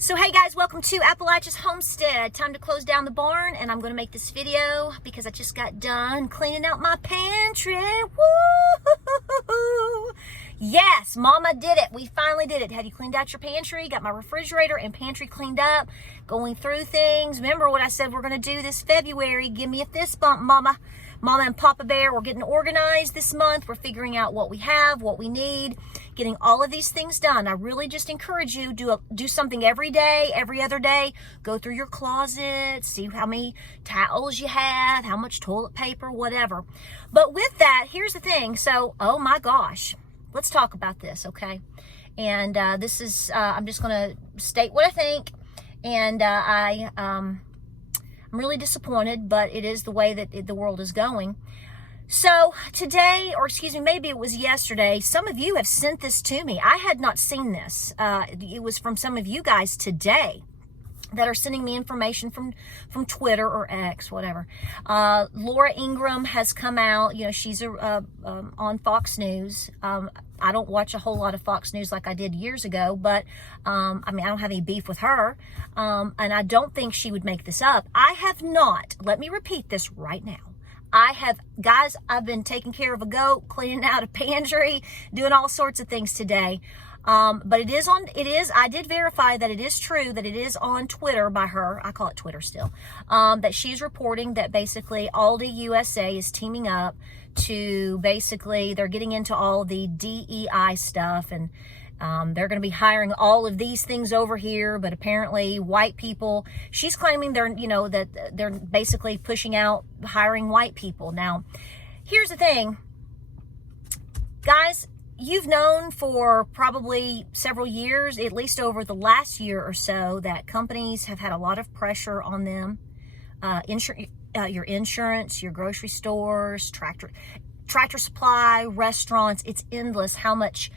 So hey guys, welcome to Appalachia's Homestead. Time to close down the barn, and I'm going to make this video because I just got done cleaning out my pantry. Woo! Yes, Mama did it. We finally did it. Have you cleaned out your pantry? Got my refrigerator and pantry cleaned up, going through things. Remember what I said we're going to do this February? Give me a fist bump, Mama. Mama and Papa Bear, we're getting organized this month. We're figuring out what we have, what we need, getting all of these things done. I really just encourage you, do something every day, every other day. Go through your closet, see how many towels you have, how much toilet paper, whatever. But with that, here's the thing. So, oh my gosh, let's talk about this, okay? And this is, I'm just going to state what I think. And I'm really disappointed, but it is the way that the world is going. So today, or excuse me, maybe it was yesterday, some of you have sent this to me. I had not seen this. It was from some of you guys today that are sending me information from Twitter or X, whatever. Laura Ingraham has come out. You know, she's on Fox News. I don't watch a whole lot of Fox News like I did years ago, but I mean, I don't have any beef with her, and I don't think she would make this up. I have not. Let me repeat this right now. Guys, I've been taking care of a goat, cleaning out a pantry, doing all sorts of things today. But I did verify that it is true, that it is on Twitter by her. I call it Twitter still. That she's reporting that basically ALDI USA is teaming up to basically, they're getting into all the DEI stuff, and they're going to be hiring all of these things over here, but apparently white people, she's claiming that they're basically pushing out hiring white people. Now, here's the thing, guys, you've known for probably several years, at least over the last year or so, that companies have had a lot of pressure on them. Your insurance, your grocery stores, tractor supply, restaurants, it's endless how much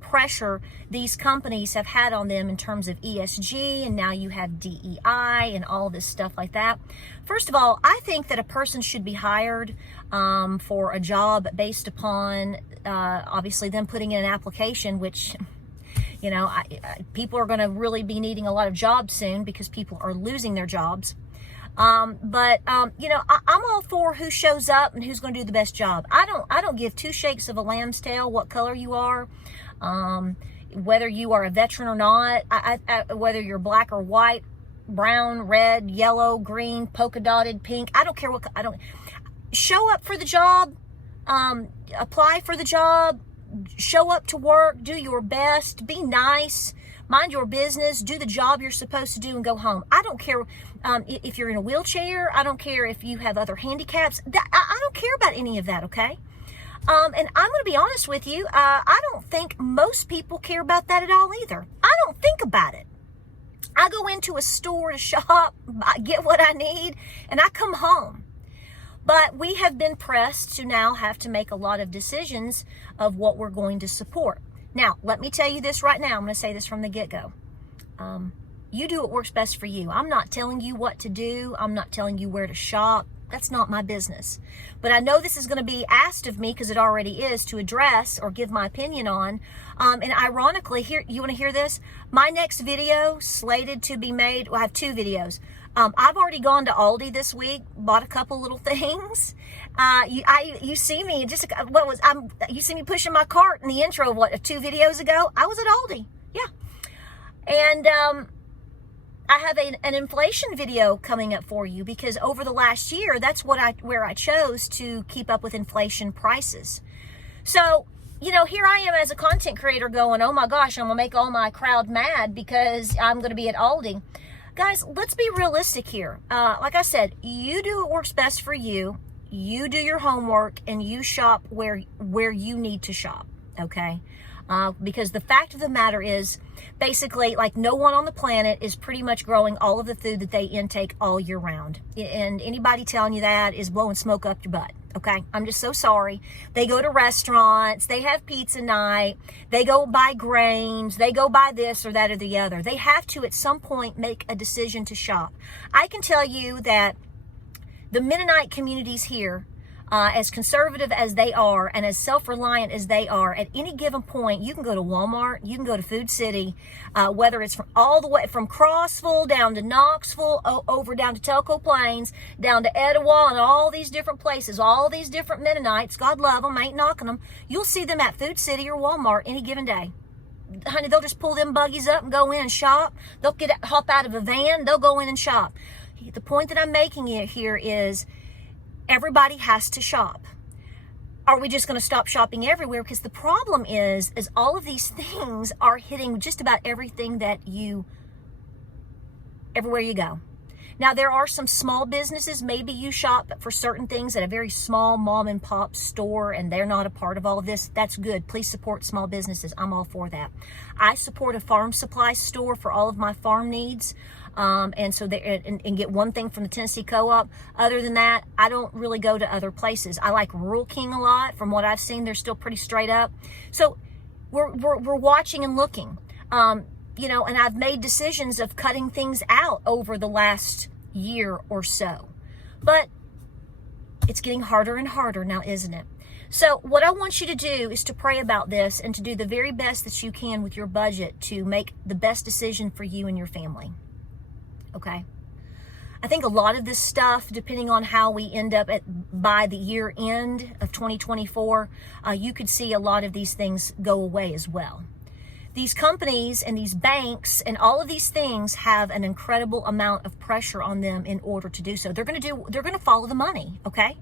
pressure these companies have had on them in terms of ESG, and now you have DEI and all this stuff like that. First of all, I think that a person should be hired for a job based upon obviously them putting in an application, which, you know, people are going to really be needing a lot of jobs soon because people are losing their jobs. You know, I'm all for who shows up and who's going to do the best job. I don't give two shakes of a lamb's tail what color you are, whether you are a veteran or not, whether you're black or white, brown, red, yellow, green, polka dotted, pink. I don't care show up for the job, apply for the job, show up to work, do your best, be nice, mind your business, do the job you're supposed to do, and go home. I don't care if you're in a wheelchair. I don't care if you have other handicaps. I don't care about any of that, okay? And I'm going to be honest with you. I don't think most people care about that at all either. I don't think about it. I go into a store to shop, I get what I need, and I come home. But we have been pressed to now have to make a lot of decisions of what we're going to support. Now, let me tell you this right now. I'm going to say this from the get-go. You do what works best for you. I'm not telling you what to do. I'm not telling you where to shop. That's not my business. But I know this is going to be asked of me, because it already is, to address or give my opinion on. And ironically, here, you want to hear this? My next video slated to be made, well, I have two videos. I've already gone to ALDI this week, bought a couple little things. You see me you see me pushing my cart in the intro of 2 videos ago? I was at ALDI, yeah. And I have an inflation video coming up for you, because over the last year, that's where I chose to keep up with inflation prices. So, you know, here I am as a content creator going, oh my gosh, I'm gonna make all my crowd mad because I'm gonna be at ALDI. Guys, let's be realistic here. Like I said, you do what works best for you. You do your homework and you shop where you need to shop, okay? Because the fact of the matter is, basically, like, no one on the planet is pretty much growing all of the food that they intake all year round. And anybody telling you that is blowing smoke up your butt, okay? I'm just so sorry. They go to restaurants, they have pizza night, they go buy grains, they go buy this or that or the other. They have to, at some point, make a decision to shop. I can tell you that the Mennonite communities here, As conservative as they are and as self-reliant as they are, at any given point, you can go to Walmart, you can go to Food City, whether it's from all the way from Crossville down to Knoxville, over down to Telco Plains, down to Etowah, and all these different places, all these different Mennonites, God love them, I ain't knocking them. You'll see them at Food City or Walmart any given day. Honey, they'll just pull them buggies up and go in and shop. They'll hop out of a van, they'll go in and shop. The point that I'm making here is everybody has to shop. Are we just going to stop shopping everywhere? Because the problem is all of these things are hitting just about everything everywhere you go. Now, there are some small businesses. Maybe you shop for certain things at a very small mom and pop store and they're not a part of all of this. That's good. Please support small businesses. I'm all for that. I support a farm supply store for all of my farm needs. And get one thing from the Tennessee Co-op. Other than that, I don't really go to other places. I like Rural King a lot. From what I've seen, they're still pretty straight up. So we're watching and looking. And I've made decisions of cutting things out over the last year or so. But it's getting harder and harder now, isn't it? So what I want you to do is to pray about this and to do the very best that you can with your budget to make the best decision for you and your family. Okay? I think a lot of this stuff, depending on how we end up by the year end of 2024, you could see a lot of these things go away as well. These companies and these banks and all of these things have an incredible amount of pressure on them in order to do so. They're going to follow the money. Okay?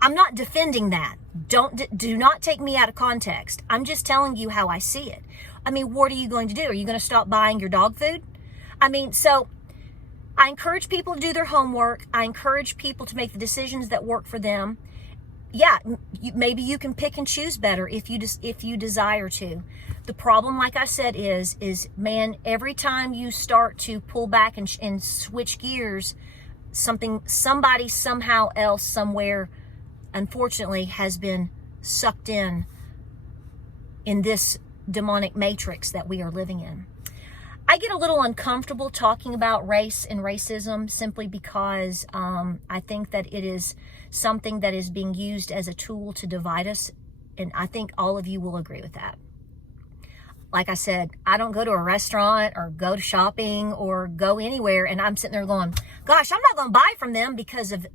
I'm not defending that. Do not take me out of context. I'm just telling you how I see it. I mean, what are you going to do? Are you going to stop buying your dog food? I mean, so I encourage people to do their homework. I encourage people to make the decisions that work for them. Yeah, maybe you can pick and choose better if you desire to. The problem, like I said, is man, every time you start to pull back and switch gears, somebody, somehow else, somewhere, unfortunately, has been sucked in this demonic matrix that we are living in. I get a little uncomfortable talking about race and racism simply because I think that it is something that is being used as a tool to divide us, and I think all of you will agree with that. Like I said, I don't go to a restaurant or go to shopping or go anywhere and I'm sitting there going, gosh, I'm not going to buy from them because of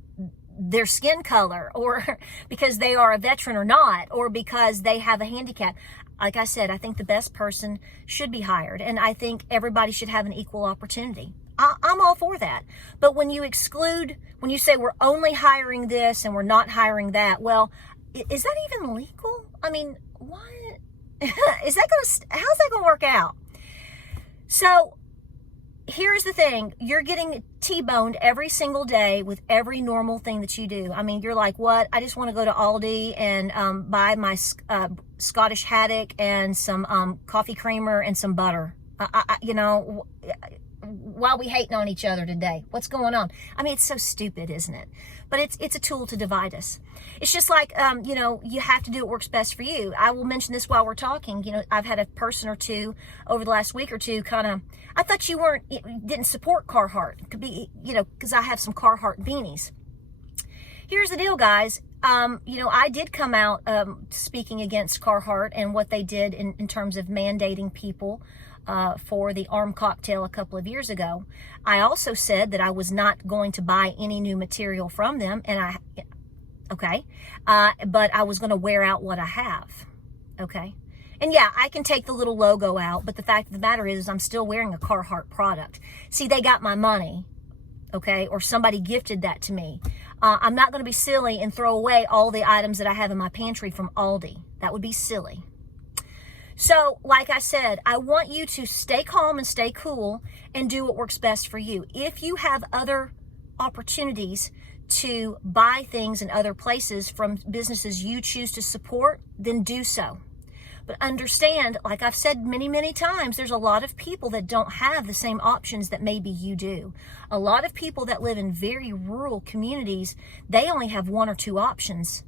their skin color or because they are a veteran or not, or because they have a handicap. Like I said, I think the best person should be hired, and I think everybody should have an equal opportunity. I'm all for that. But when you say we're only hiring this and we're not hiring that, well, is that even legal? I mean, what? How's that going to work out? So here's the thing. You're getting T-boned every single day with every normal thing that you do. I mean, you're like, what? I just want to go to ALDI and buy my Scottish haddock and some coffee creamer and some butter. While we hating on each other today, what's going on? I mean, it's so stupid, isn't it? But it's a tool to divide us. It's just like, you have to do what works best for you. I will mention this while we're talking. I've had a person or two over the last week or two I thought you didn't support Carhartt. It could be, because I have some Carhartt beanies. Here's the deal, guys. I did come out speaking against Carhartt and what they did in terms of mandating people for the armed cocktail a couple of years ago. I also said that I was not going to buy any new material from them, but I was going to wear out what I have, okay? And yeah, I can take the little logo out, but the fact of the matter is I'm still wearing a Carhartt product. See, they got my money, okay? Or somebody gifted that to me. I'm not going to be silly and throw away all the items that I have in my pantry from ALDI. That would be silly. So, like I said, I want you to stay calm and stay cool and do what works best for you. If you have other opportunities to buy things in other places from businesses you choose to support, then do so. But understand, like I've said many, many times, there's a lot of people that don't have the same options that maybe you do. A lot of people that live in very rural communities, they only have one or two options.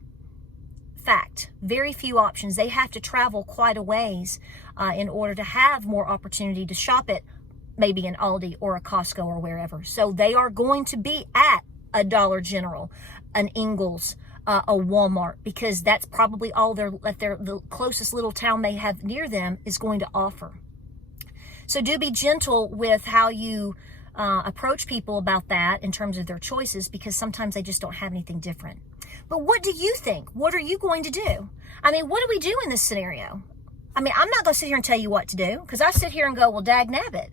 Fact, very few options. They have to travel quite a ways in order to have more opportunity to shop at maybe an ALDI or a Costco or wherever. So they are going to be at a Dollar General, an Ingles, a Walmart, because that's probably all the closest little town they have near them is going to offer. So do be gentle with how you approach people about that in terms of their choices, because sometimes they just don't have anything different. But what do you think? What are you going to do? I mean, what do we do in this scenario? I mean, I'm not going to sit here and tell you what to do, because I sit here and go, well, dag nabbit.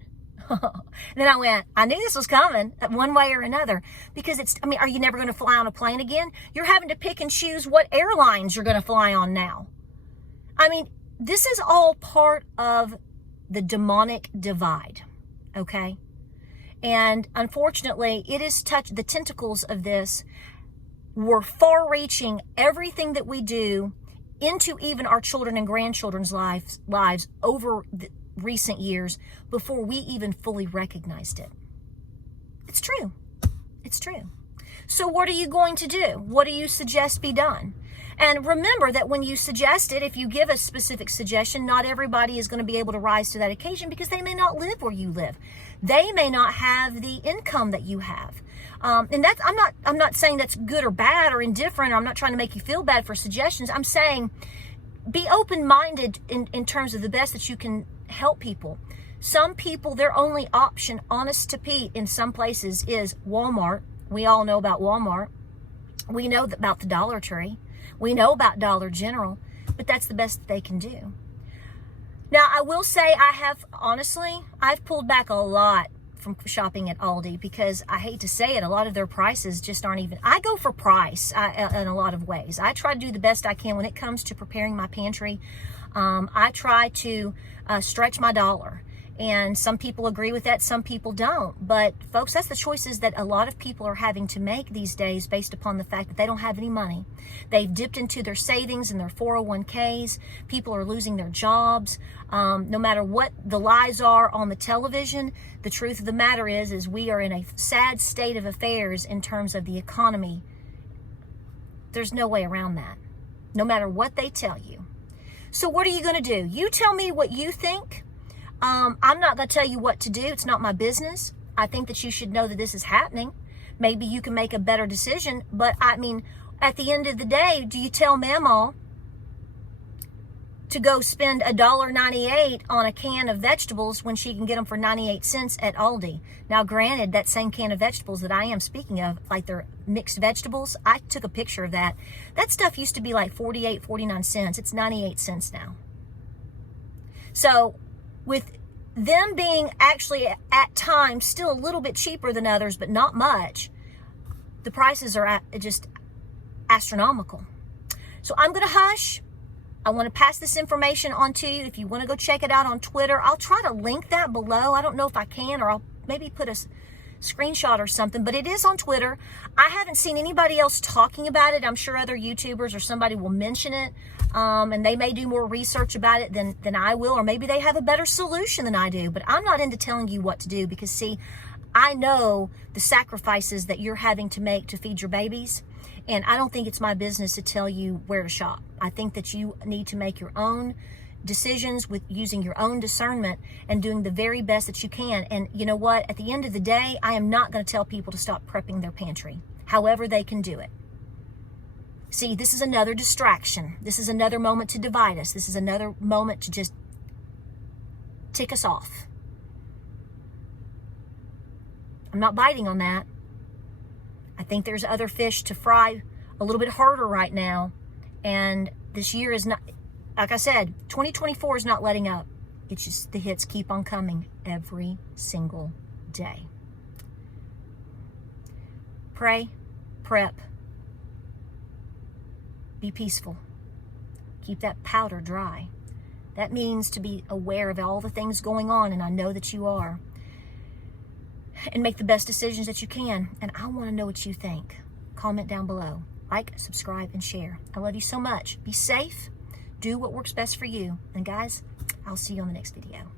Then I went, I knew this was coming one way or another, because are you never going to fly on a plane again? You're having to pick and choose what airlines you're going to fly on now. I mean, this is all part of the demonic divide, okay? And unfortunately, it is the tentacles of this were far-reaching everything that we do into even our children and grandchildren's lives over the recent years before we even fully recognized it. It's true. It's true. So what are you going to do? What do you suggest be done? And remember that when you suggest it, if you give a specific suggestion, not everybody is going to be able to rise to that occasion, because they may not live where you live. They may not have the income that you have. And that's, I'm not saying that's good or bad or indifferent, or I'm not trying to make you feel bad for suggestions. I'm saying be open-minded in terms of the best that you can help people. Some people, their only option, honest to Pete, in some places is Walmart. We all know about Walmart. We know about the Dollar Tree. We know about Dollar General, but that's the best that they can do. Now, I will say I've pulled back a lot from shopping at ALDI, because I hate to say it, a lot of their prices just aren't even, I go for price in a lot of ways. I try to do the best I can when it comes to preparing my pantry. I try to stretch my dollar. And some people agree with that, some people don't. But folks, that's the choices that a lot of people are having to make these days based upon the fact that they don't have any money. They've dipped into their savings and their 401ks. People are losing their jobs. No matter what the lies are on the television, the truth of the matter is we are in a sad state of affairs in terms of the economy. There's no way around that, no matter what they tell you. So what are you going to do? You tell me what you think. I'm not going to tell you what to do. It's not my business. I think that you should know that this is happening. Maybe you can make a better decision. But I mean, at the end of the day, do you tell Mama to go spend $1.98 on a can of vegetables when she can get them for 98 cents at ALDI? Now, granted, that same can of vegetables that I am speaking of, like they're mixed vegetables, I took a picture of that. That stuff used to be like 48, 49 cents. It's 98 cents now. So with them being actually at times still a little bit cheaper than others, but not much, the prices are just astronomical. So I'm going to hush. I want to pass this information on to you. If you want to go check it out on Twitter, I'll try to link that below. I don't know if I can, or I'll maybe put a screenshot or something, but it is on Twitter. I haven't seen anybody else talking about it. I'm sure other YouTubers or somebody will mention it, and they may do more research about it than I will, or maybe they have a better solution than I do. But I'm not into telling you what to do, because see, I know the sacrifices that you're having to make to feed your babies, and I don't think it's my business to tell you where to shop. I think that you need to make your own decisions with using your own discernment and doing the very best that you can. And you know what? At the end of the day, I am not going to tell people to stop prepping their pantry. However they can do it. See, this is another distraction. This is another moment to divide us. This is another moment to just tick us off. I'm not biting on that. I think there's other fish to fry a little bit harder right now. And this year is not, like I said, 2024 is not letting up. It's just the hits keep on coming every single day. Pray, prep, be peaceful. Keep that powder dry. That means to be aware of all the things going on, and I know that you are. And make the best decisions that you can. And I want to know what you think. Comment down below. Like, subscribe, and share. I love you so much. Be safe. Do what works best for you. And guys, I'll see you on the next video.